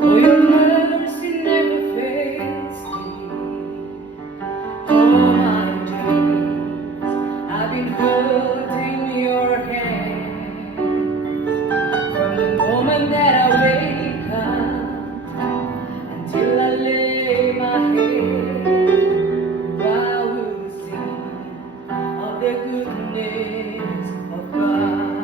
For your mercy never fails me. All my days I've been held in your hands. From the moment that I wake up until I lay my head, I will sing of the goodness of God.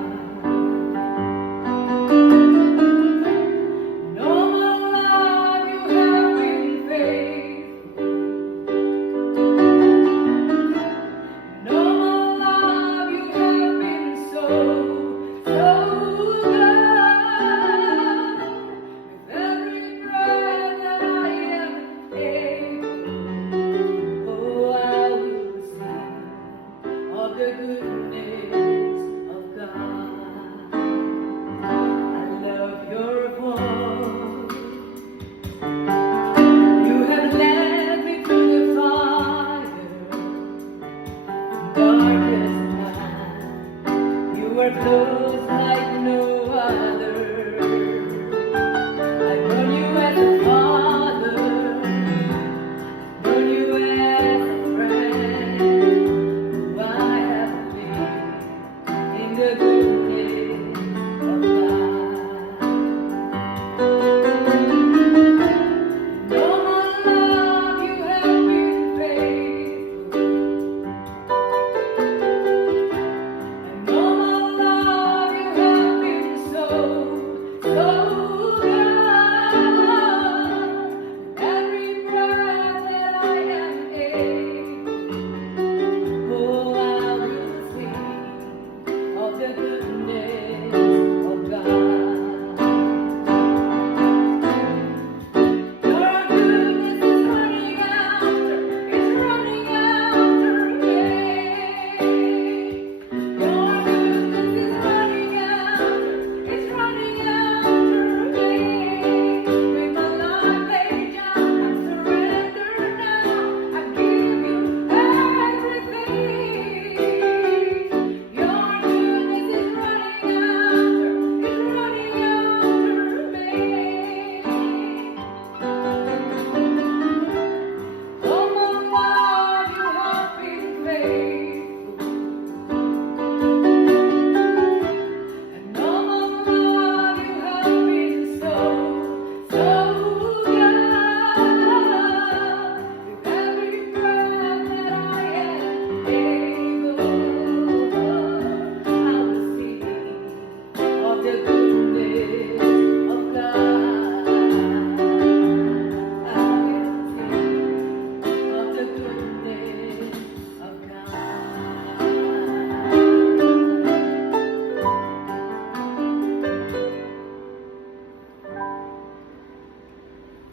The goodness of God. I love your voice. You have led me through the fire, darkest night. You are close like no other.